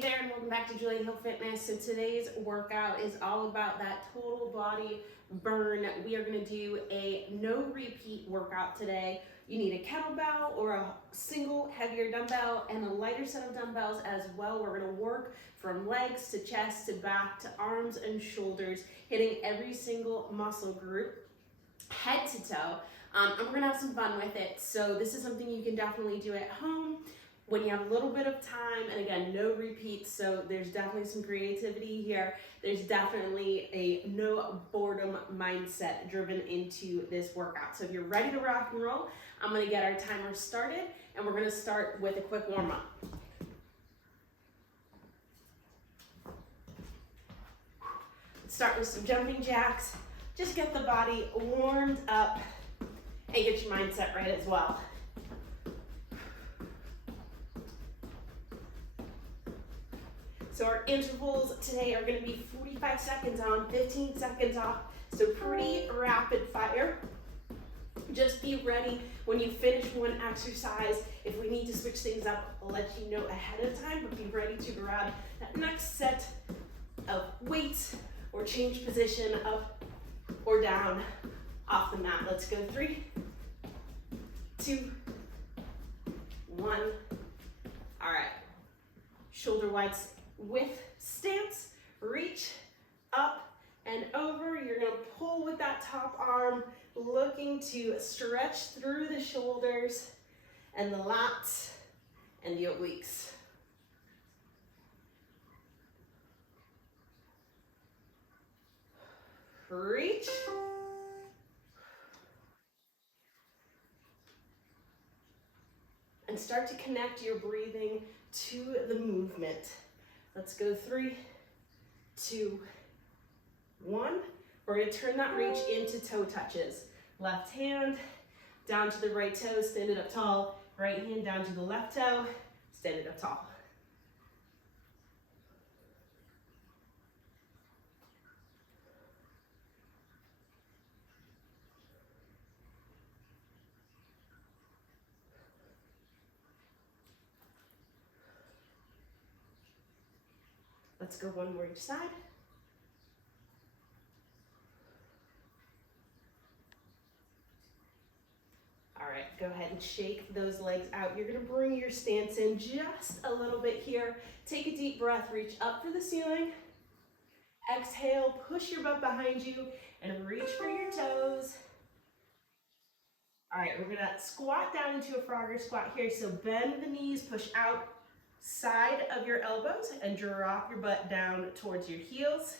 Hey there, and welcome back to Julian Hill Fitness. So today's workout is all about that total body burn. We are going to do a no repeat workout today. You need a kettlebell or a single heavier dumbbell and a lighter set of dumbbells as well. We're going to work from legs to chest to back to arms and shoulders, hitting every single muscle group, head to toe. And we're going to have some fun with it. So this is something you can definitely do at home when you have a little bit of time, and again, no repeats, so there's definitely some creativity here. There's definitely a no boredom mindset driven into this workout. So if you're ready to rock and roll, I'm gonna get our timer started, and we're gonna start with a quick warm up. Let's start with some jumping jacks. Just get the body warmed up and get your mindset right as well. So our intervals today are going to be 45 seconds on, 15 seconds off, so pretty rapid fire. Just be ready when you finish one exercise. If we need to switch things up, I'll let you know ahead of time, but be ready to grab that next set of weights or change position up or down off the mat. Let's go 3, 2, 1. All right, shoulder wide width stance, reach up and over. You're going to pull with that top arm, looking to stretch through the shoulders and the lats and the obliques. Reach. And start to connect your breathing to the movement. Let's go 3, 2, 1. We're going to turn that reach into toe touches. Left hand down to the right toe, stand it up tall. Right hand down to the left toe, stand it up tall. Let's go one more each side. All right, go ahead and shake those legs out. You're gonna bring your stance in just a little bit here. Take a deep breath, reach up for the ceiling. Exhale, push your butt behind you and reach for your toes. All right, we're gonna squat down into a frogger squat here. So bend the knees, push out side of your elbows and drop your butt down towards your heels.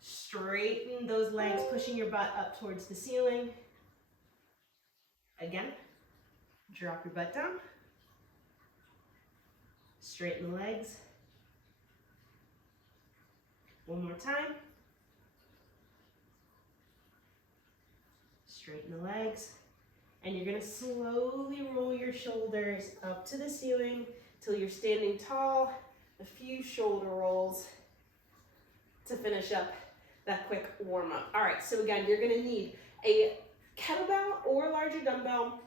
Straighten those legs, pushing your butt up towards the ceiling. Again, drop your butt down. Straighten the legs. One more time. Straighten the legs. And you're gonna slowly roll your shoulders up to the ceiling till you're standing tall. A few shoulder rolls to finish up that quick warm up. All right, so again, you're gonna need a kettlebell or a larger dumbbell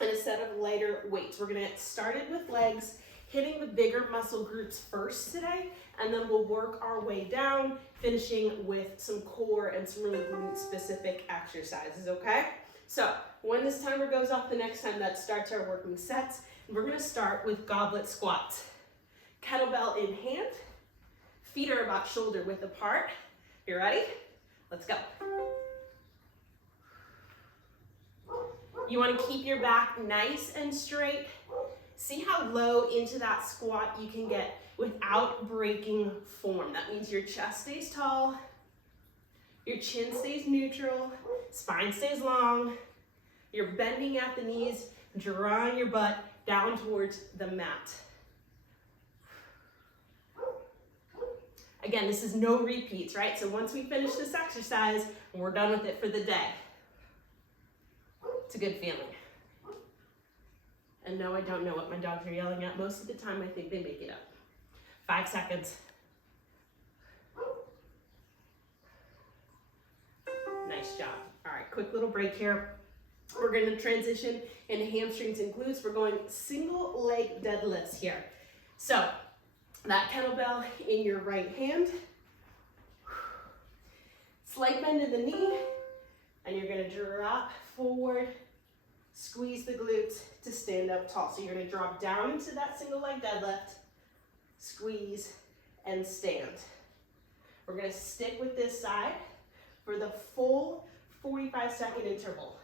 and a set of lighter weights. We're gonna get started with legs, hitting the bigger muscle groups first today, and then we'll work our way down, finishing with some core and some really glute specific exercises, okay? So when this timer goes off the next time, that starts our working sets. We're gonna start with goblet squats. Kettlebell in hand, feet are about shoulder width apart. You ready? Let's go. You wanna keep your back nice and straight. See how low into that squat you can get without breaking form. That means your chest stays tall, your chin stays neutral, spine stays long, you're bending at the knees, drawing your butt down towards the mat. Again, this is no repeats, right? So once we finish this exercise, we're done with it for the day. It's a good feeling. And no, I don't know what my dogs are yelling at. Most of the time, I think they make it up. 5 seconds. Nice job. All right, quick little break here. We're going to transition into hamstrings and glutes. We're going single leg deadlifts here. So that kettlebell in your right hand. Slight bend in the knee, and you're gonna drop forward, squeeze the glutes to stand up tall. So you're gonna drop down into that single leg deadlift, squeeze, and stand. We're gonna stick with this side for the full 45-second interval.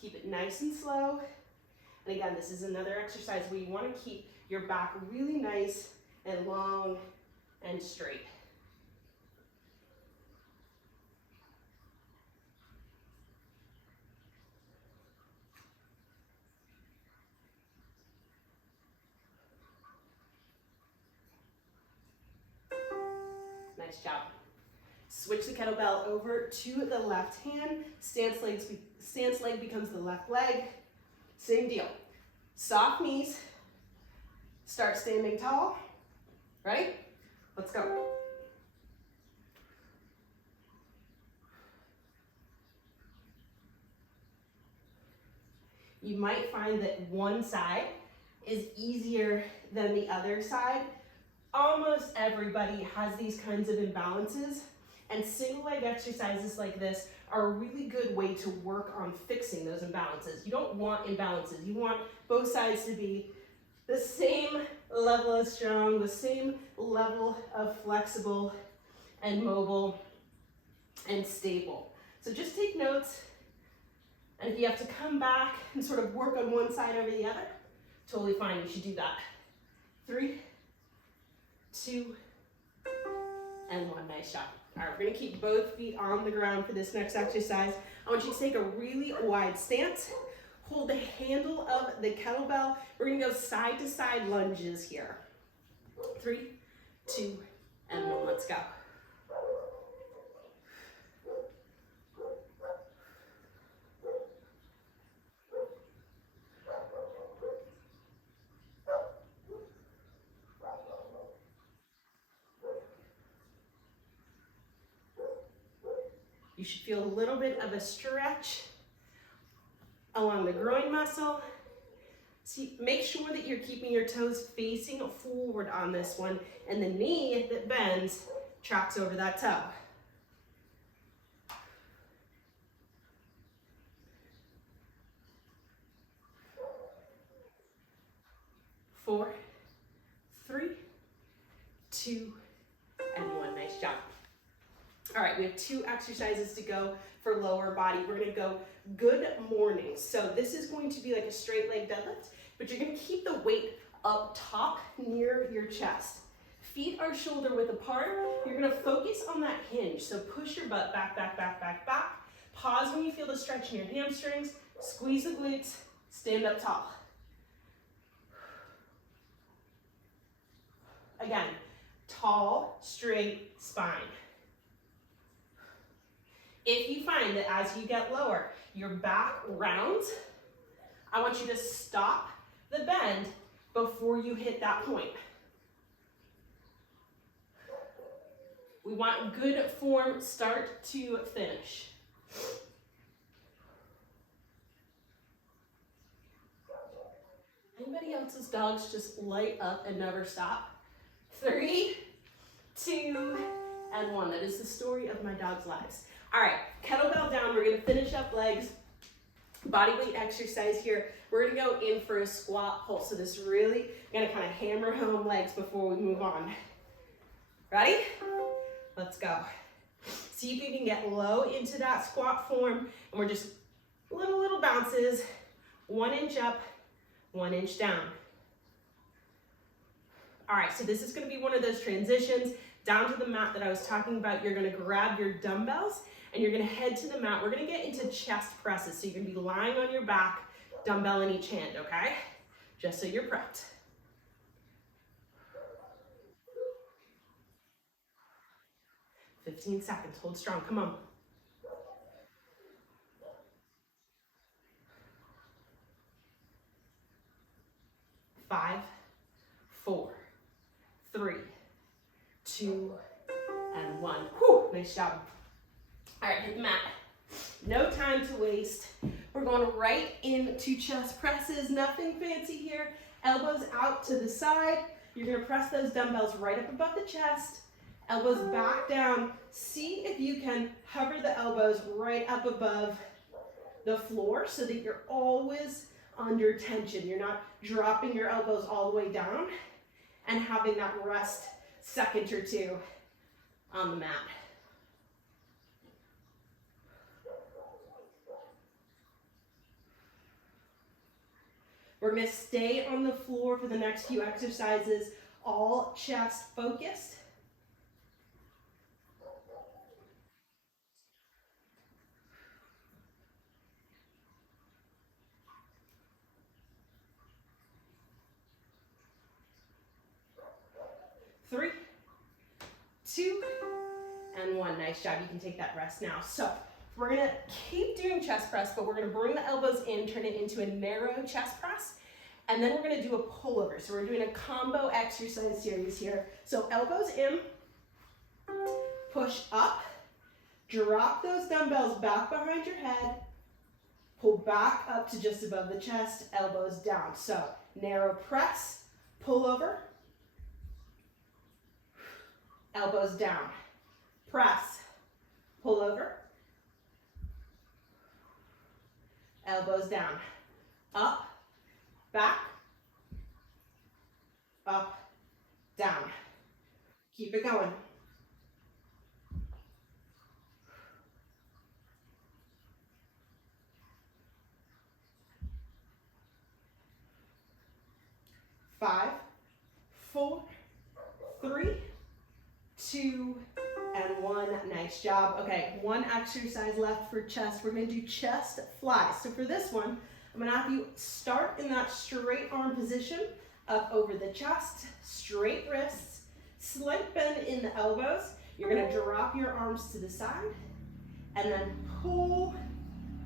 Keep it nice and slow. And again, this is another exercise where you want to keep your back really nice and long and straight. Nice job. Switch the kettlebell over to the left hand. Stance leg becomes the left leg. Same deal. Soft knees. Start standing tall. Ready? Let's go. You might find that one side is easier than the other side. Almost everybody has these kinds of imbalances, and single leg exercises like this are a really good way to work on fixing those imbalances. You don't want imbalances. You want both sides to be the same level of strong, the same level of flexible and mobile and stable. So just take notes, and if you have to come back and sort of work on one side over the other, totally fine, you should do that. 3, 2, and 1. Nice job. All right, we're gonna keep both feet on the ground for this next exercise. I want you to take a really wide stance. Hold the handle of the kettlebell. We're gonna go side to side lunges here. 3, 2, and 1. Let's go. You should feel a little bit of a stretch along the groin muscle. See, make sure that you're keeping your toes facing forward on this one, and the knee that bends tracks over that toe. 4, 3, 2, and 1. Nice job. All right, we have 2 exercises to go for lower body. We're gonna go good morning. So this is going to be like a straight leg deadlift, but you're gonna keep the weight up top near your chest. Feet are shoulder width apart. You're gonna focus on that hinge. So push your butt back, back, back, back, back. Pause when you feel the stretch in your hamstrings. Squeeze the glutes, stand up tall. Again, tall, straight spine. If you find that as you get lower, your back rounds, I want you to stop the bend before you hit that point. We want good form start to finish. Anybody else's dogs just light up and never stop? 3, 2, and 1. That is the story of my dog's lives. All right, kettlebell down. We're gonna finish up legs. Body weight exercise here. We're gonna go in for a squat pull. So this really gonna kind of hammer home legs before we move on. Ready? Let's go. See if you can get low into that squat form, and we're just little bounces. 1 inch up, 1 inch down. All right, so this is gonna be one of those transitions down to the mat that I was talking about. You're gonna grab your dumbbells and you're gonna head to the mat. We're gonna get into chest presses. So you're gonna be lying on your back, dumbbell in each hand, okay? Just so you're prepped. "15 seconds, hold strong, come on. 5, 4, 3, 2, and 1. Whew, nice job. All right, hit the mat. No time to waste. We're going right into chest presses, nothing fancy here. Elbows out to the side. You're gonna press those dumbbells right up above the chest, elbows back down. See if you can hover the elbows right up above the floor so that you're always under tension. You're not dropping your elbows all the way down and having that rest second or two on the mat. We're gonna stay on the floor for the next few exercises, all chest focused. Three, two, and one. Nice job. You can take that rest now. So we're gonna keep doing chest press, but we're gonna bring the elbows in, turn it into a narrow chest press, and then we're gonna do a pullover. So we're doing a combo exercise series here. So elbows in, push up, drop those dumbbells back behind your head, pull back up to just above the chest, elbows down. So narrow press, pull over, elbows down, press, pull over, elbows down, up, back, up, down. Keep it going. Five, four, three, two, and one. Nice job. Okay, one exercise left for chest. We're gonna do chest flies. So for this one, I'm gonna have you start in that straight arm position, up over the chest, straight wrists, slight bend in the elbows. You're gonna drop your arms to the side, and then pull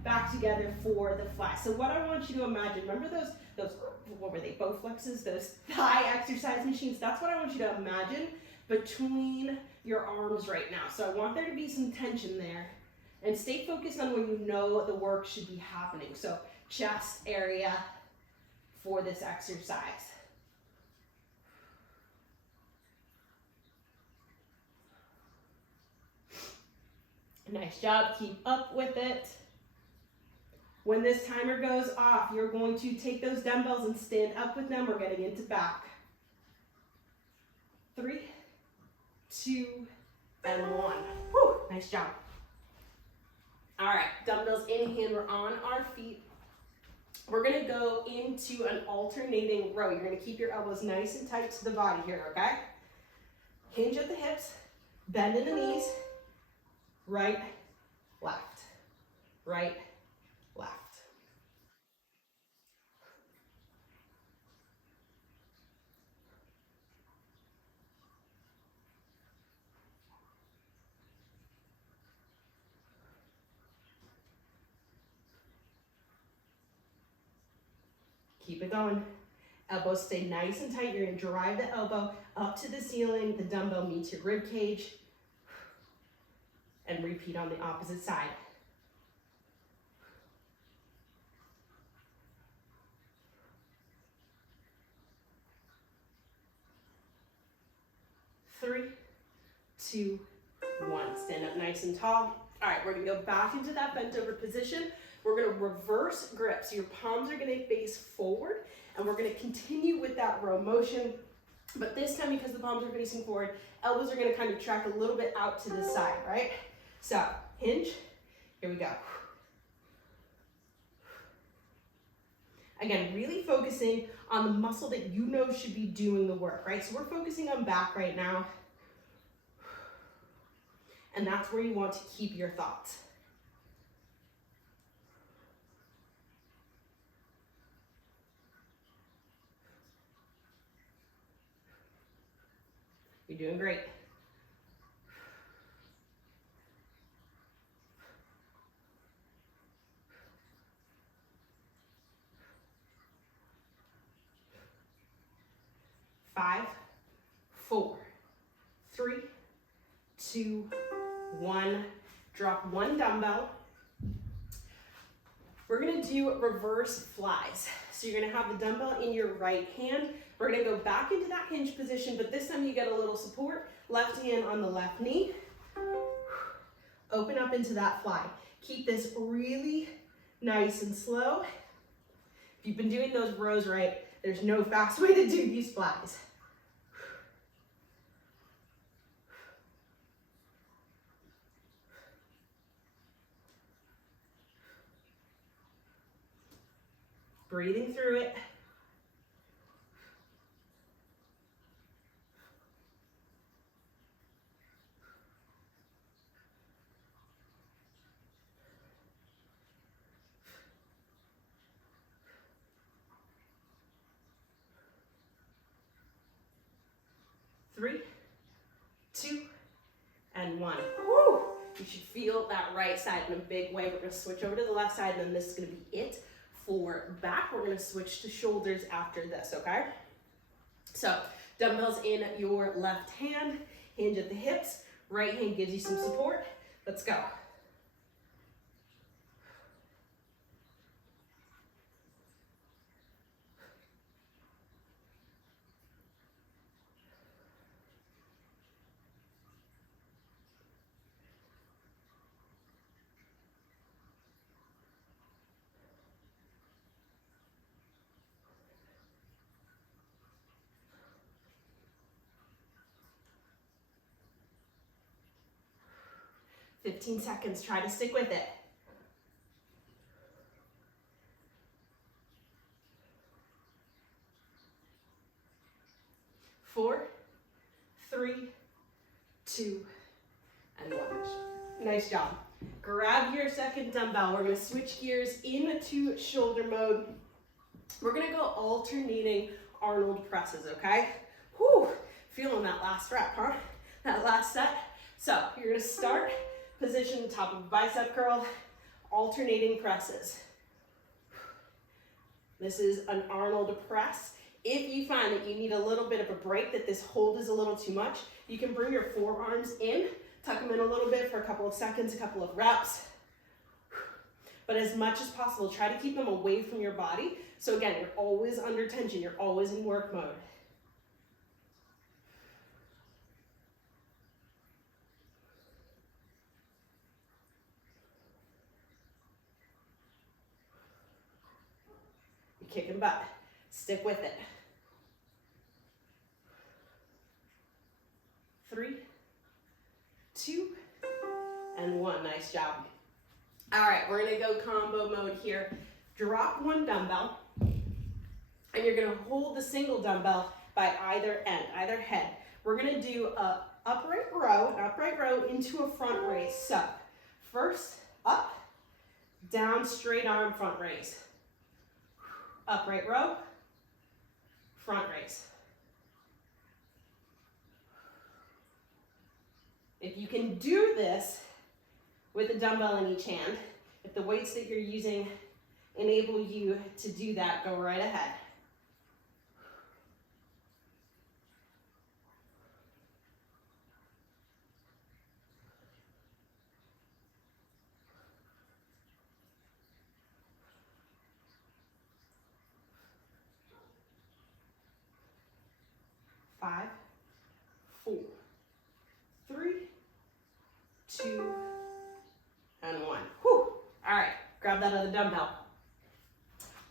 back together for the fly. So what I want you to imagine, remember those, what were they, Bowflexes, those thigh exercise machines? That's what I want you to imagine between your arms right now. So I want there to be some tension there, and stay focused on where you know the work should be happening. So chest area for this exercise. Nice job, keep up with it. When this timer goes off, you're going to take those dumbbells and stand up with them. We're getting into back. 3, 2, and 1. Whew, nice job. All right, dumbbells in hand, we're on our feet. We're gonna go into an alternating row. You're gonna keep your elbows nice and tight to the body here, okay? Hinge at the hips, bend in the knees, right, left, right, left. Keep it going. Elbows stay nice and tight. You're gonna drive the elbow up to the ceiling. The dumbbell meets your rib cage. And repeat on the opposite side. Three, two, one. Stand up nice and tall. All right, we're gonna go back into that bent over position. We're gonna reverse grip. So your palms are gonna face forward, and we're gonna continue with that row motion. But this time, because the palms are facing forward, elbows are gonna kind of track a little bit out to the side, right? So hinge, here we go. Again, really focusing on the muscle that you know should be doing the work, right? So we're focusing on back right now. And that's where you want to keep your thoughts. You're doing great. Five, four, three, two, one. Drop one dumbbell. We're gonna do reverse flies. So you're gonna have the dumbbell in your right hand. We're gonna go back into that hinge position, but this time you get a little support. Left hand on the left knee. Open up into that fly. Keep this really nice and slow. If you've been doing those rows right, there's no fast way to do these flies. Breathing through it. Three, two, and one. Woo! You should feel that right side in a big way. We're gonna switch over to the left side, and then this is gonna be it for back. We're gonna switch to shoulders after this, okay? So, dumbbells in your left hand, hinge at the hips, right hand gives you some support. Let's go. "15 seconds, try to stick with it. 4, 3, 2, and 1. Nice job. Grab your second dumbbell. We're gonna switch gears into shoulder mode. We're gonna go alternating Arnold presses, okay? Whew, feeling that last rep, huh? That last set. So you're gonna start, position top of bicep curl, alternating presses. This is an Arnold press. If you find that you need a little bit of a break, that this hold is a little too much, you can bring your forearms in, tuck them in a little bit for a couple of seconds, a couple of reps. But as much as possible, try to keep them away from your body. So again, you're always under tension, you're always in work mode. You're kicking butt. Stick with it. 3, 2, and 1. Nice job. All right, we're gonna go combo mode here. Drop one dumbbell, and you're gonna hold the single dumbbell by either end, either head. We're gonna do an upright row into a front raise. So, first, up, down, straight arm, front raise. Upright row, front raise. If you can do this with a dumbbell in each hand, if the weights that you're using enable you to do that, go right ahead. Five, 4, 3, 2, and 1. Whew. All right, grab that other dumbbell.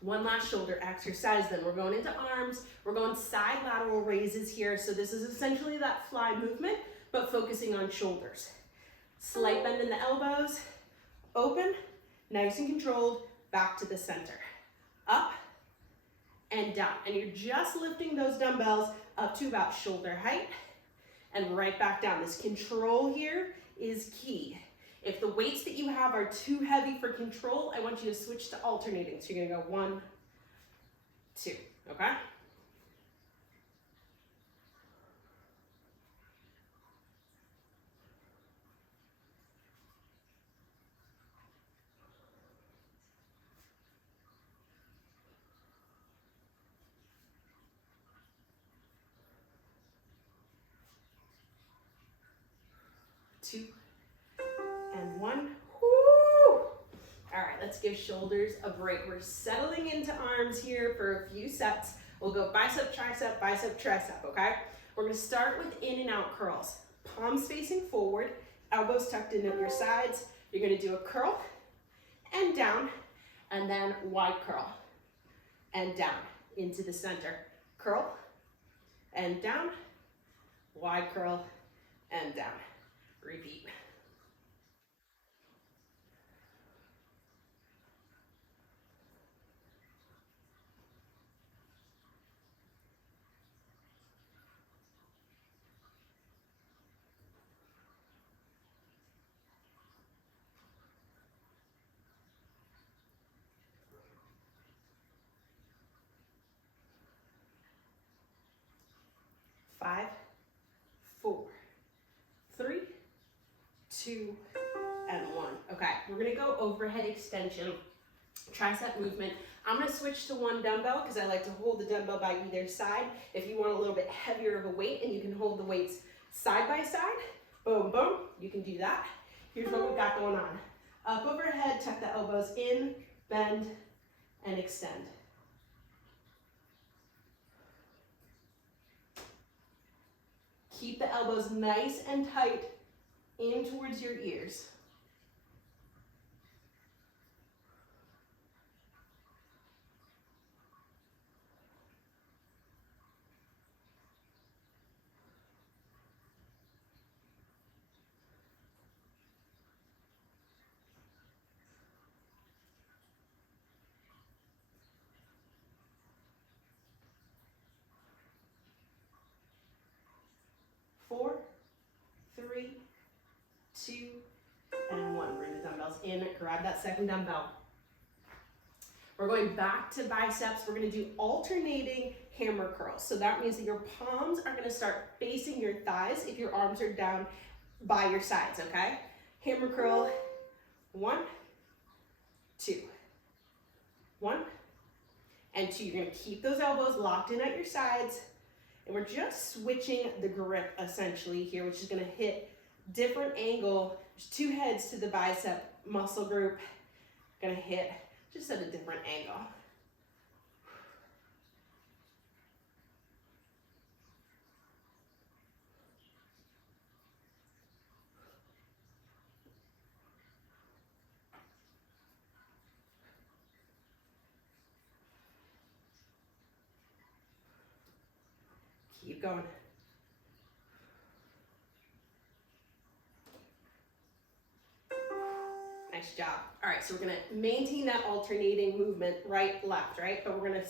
One last shoulder exercise, then we're going into arms. We're going side lateral raises here. So this is essentially that fly movement, but focusing on shoulders. Slight bend in the elbows, open, nice and controlled, back to the center. Up and down. And you're just lifting those dumbbells up to about shoulder height and right back down. This control here is key. If the weights that you have are too heavy for control, I want you to switch to alternating. So you're gonna go 1, 2, okay? Two, and 1. Woo! All right, Let's give shoulders a break. We're settling into arms here for a few sets. We'll go bicep, tricep, okay? We're gonna start with in and out curls. Palms facing forward, elbows tucked in at your sides. You're gonna do a curl and down, and then wide curl and down into the center. Curl and down, wide curl and down. Repeat. Five, 4, 3, 2, and 1. Okay, we're gonna go overhead extension, tricep movement. I'm gonna switch to one dumbbell because I like to hold the dumbbell by either side. If you want a little bit heavier of a weight and you can hold the weights side by side, boom, boom, you can do that. Here's what we've got going on. Up overhead, tuck the elbows in, bend, and extend. Keep the elbows nice and tight in towards your ears. Four, 3, 2, and 1. Bring the dumbbells in, grab that second dumbbell. We're going back to biceps. We're gonna do alternating hammer curls. So that means that your palms are gonna start facing your thighs if your arms are down by your sides, okay? Hammer curl, 1, 2, 1, and 2. You're gonna keep those elbows locked in at your sides. And we're just switching the grip essentially here, which is gonna hit different angle. There's 2 heads to the bicep muscle group. Gonna hit just at a different angle. Keep going. Nice job. All right, so we're gonna maintain that alternating movement, right, left, right? But we're gonna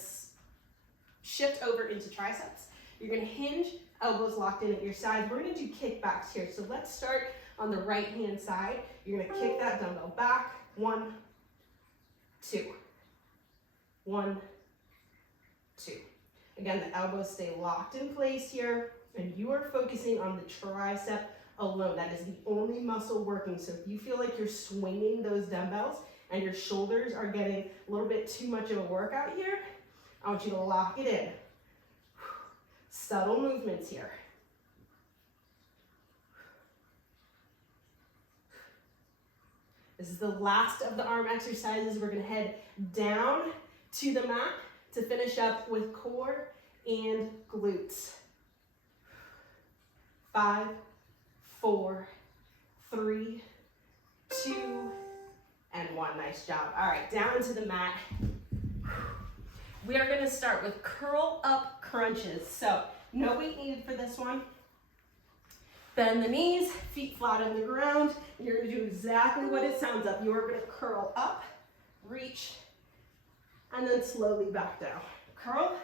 shift over into triceps. You're gonna hinge, elbows locked in at your sides. We're gonna do kickbacks here. So let's start on the right-hand side. You're gonna kick that dumbbell back. 1, 2. 1, 2. Again, the elbows stay locked in place here, and you are focusing on the tricep alone. That is the only muscle working. So if you feel like you're swinging those dumbbells and your shoulders are getting a little bit too much of a workout here, I want you to lock it in. Subtle movements here. This is the last of the arm exercises. We're gonna head down to the mat to finish up with core and glutes. 5, 4, 3, 2, and 1. Nice job. All right, down into the mat. We are gonna start with curl up crunches. So no weight needed for this one. Bend the knees, feet flat on the ground. You're gonna do exactly what it sounds like. You're gonna curl up, reach, and then slowly back down. Curl,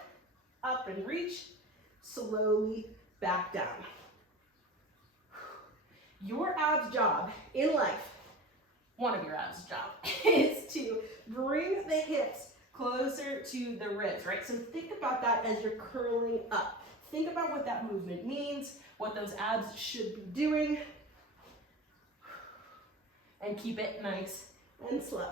up and reach, slowly back down. Your abs job in life, one of your abs job, is to bring the hips closer to the ribs, right? So think about that as you're curling up. Think about what that movement means, what those abs should be doing, and keep it nice and slow.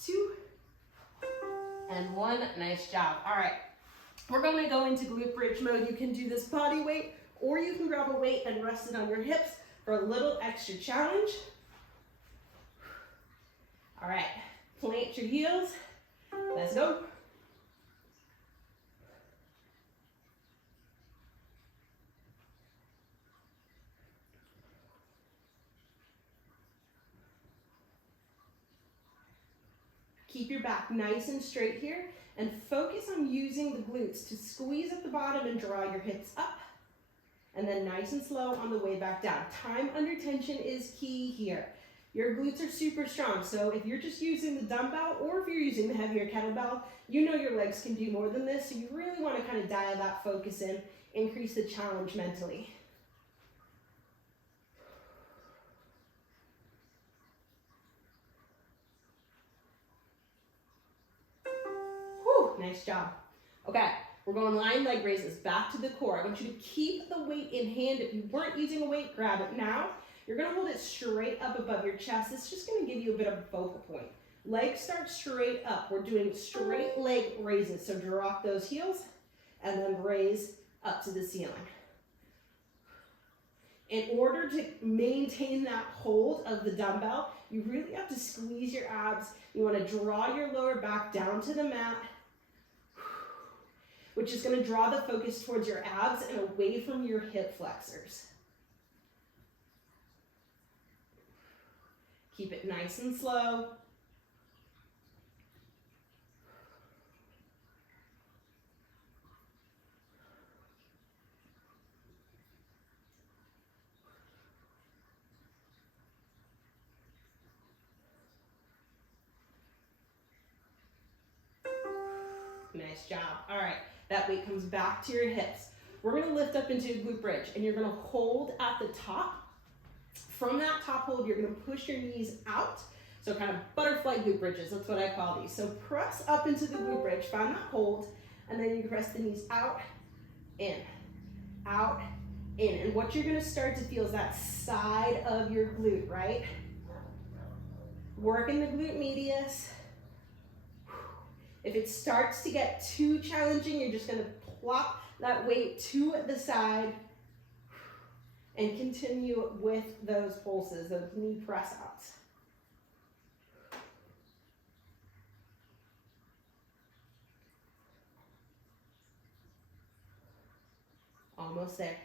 Two, and one. Nice job. All right. We're going to go into glute bridge mode. You can do this body weight, or you can grab a weight and rest it on your hips for a little extra challenge. All right. Plant your heels. Let's go. Keep your back nice and straight here and focus on using the glutes to squeeze at the bottom and draw your hips up. And then nice and slow on the way back down. Time under tension is key here. Your glutes are super strong, so if you're just using the dumbbell or if you're using the heavier kettlebell, you know your legs can do more than this, so you really want to kind of dial that focus in, increase the challenge mentally. Whew, nice job. Okay, we're going lying leg raises, back to the core. I want you to keep the weight in hand. If you weren't using a weight, grab it now. You're gonna hold it straight up above your chest. It's just gonna give you a bit of a focal point. Legs start straight up. We're doing straight leg raises. So drop those heels and then raise up to the ceiling. In order to maintain that hold of the dumbbell, you really have to squeeze your abs. You wanna draw your lower back down to the mat, which is gonna draw the focus towards your abs and away from your hip flexors. Keep it nice and slow. Nice job. All right, that weight comes back to your hips. We're gonna lift up into a glute bridge and you're gonna hold at the top. From that top hold, you're gonna push your knees out. So kind of butterfly glute bridges, that's what I call these. So press up into the glute bridge, find that hold, and then you press the knees out, in, out, in. And what you're gonna start to feel is that side of your glute, right? Working the glute medius. If it starts to get too challenging, you're just gonna plop that weight to the side and continue with those pulses, those knee press outs. Almost there.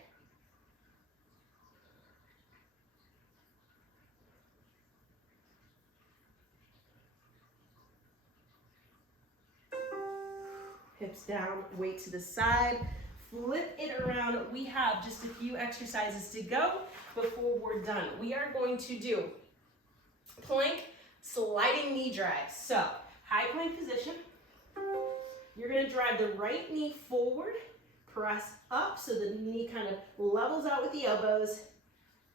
Hips down, weight to the side. Flip it around. We have just a few exercises to go before we're done. We are going to do plank sliding knee drives. So high plank position. You're going to drive the right knee forward, press up so the knee kind of levels out with the elbows,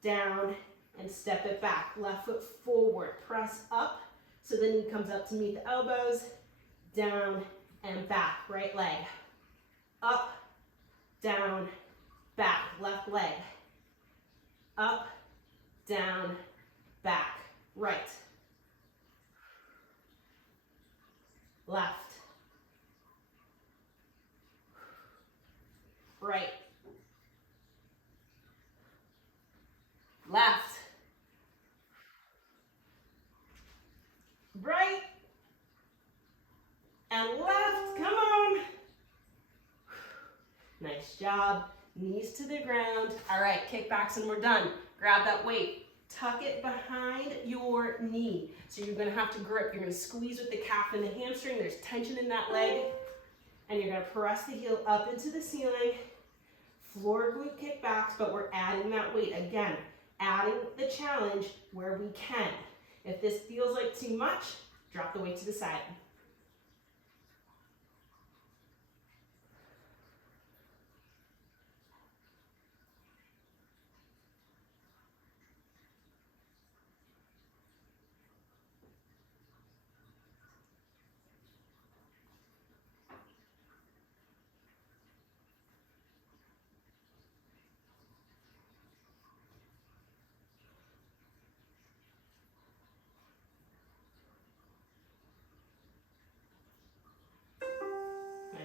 down, and step it back. Left foot forward, press up so the knee comes up to meet the elbows, down, and back. Right leg up, down, back. Left leg up, down, back. Right, left, right, left, right, and left. Come on. Nice job. Knees to the ground. All right, kickbacks and we're done. Grab that weight. Tuck it behind your knee. So you're gonna have to grip. You're gonna squeeze with the calf and the hamstring. There's tension in that leg. And you're gonna press the heel up into the ceiling. Floor glute kickbacks, but we're adding that weight. Again, adding the challenge where we can. If this feels like too much, drop the weight to the side.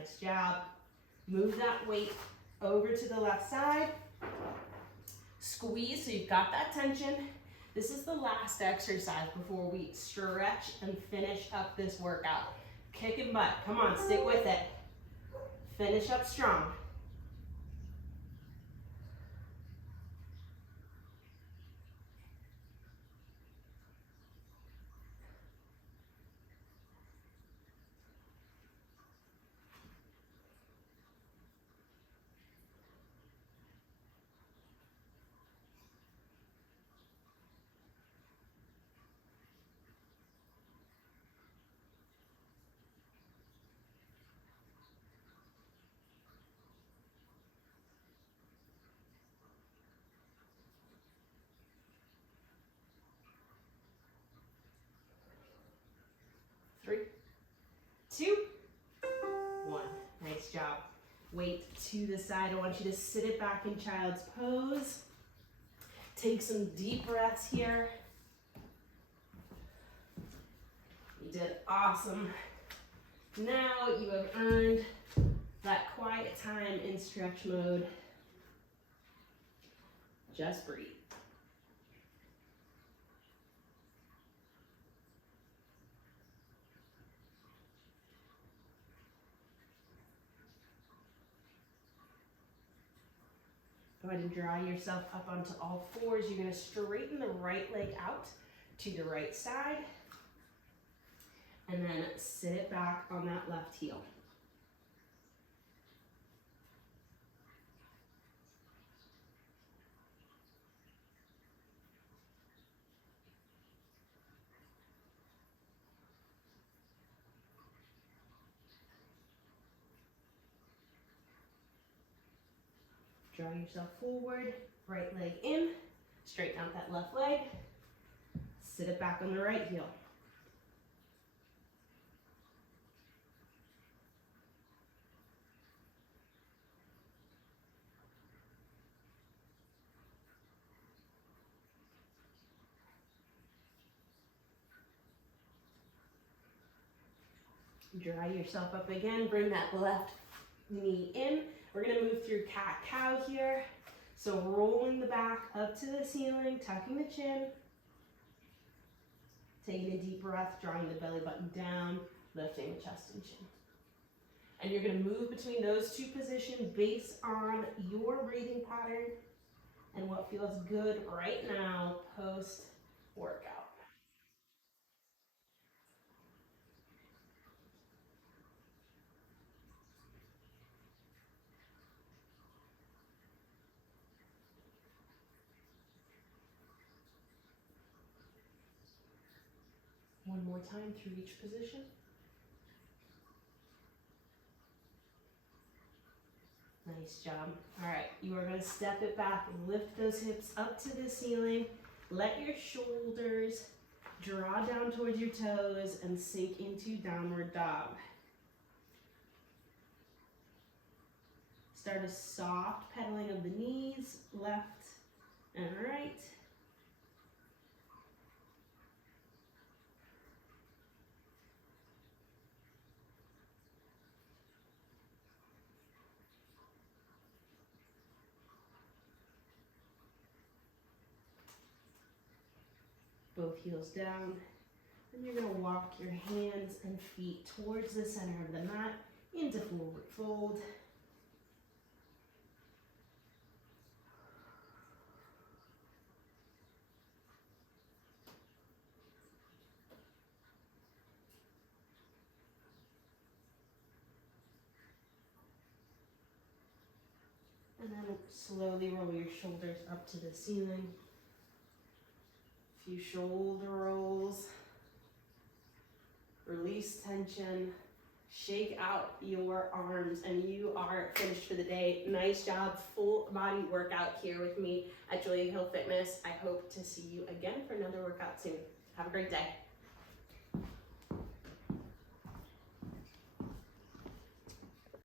Nice job. Move that weight over to the left side. Squeeze so you've got that tension. This is the last exercise before we stretch and finish up this workout. Kicking butt. Come on, stick with it. Finish up strong. Three, two, one. Nice job. Weight to the side. I want you to sit it back in child's pose. Take some deep breaths here. You did awesome. Now you have earned that quiet time in stretch mode. Just breathe. Go ahead and draw yourself up onto all fours. You're going to straighten the right leg out to the right side. And then sit it back on that left heel. Draw yourself forward, right leg in, straighten out that left leg, sit it back on the right heel. Dry yourself up again, bring that left knee in. We're gonna move through cat-cow here. So rolling the back up to the ceiling, tucking the chin, taking a deep breath, drawing the belly button down, lifting the chest and chin. And you're gonna move between those two positions based on your breathing pattern and what feels good right now post-workout. One more time through each position. Nice job. All right, you are going to step it back and lift those hips up to the ceiling. Let your shoulders draw down towards your toes and sink into downward dog. Start a soft pedaling of the knees, left and right. Both heels down. And you're going to walk your hands and feet towards the center of the mat into forward fold. And then slowly roll your shoulders up to the ceiling. Few shoulder rolls. Release tension. Shake out your arms and you are finished for the day. Nice job. Full body workout here with me at Julia Hill Fitness. I hope to see you again for another workout soon. Have a great day.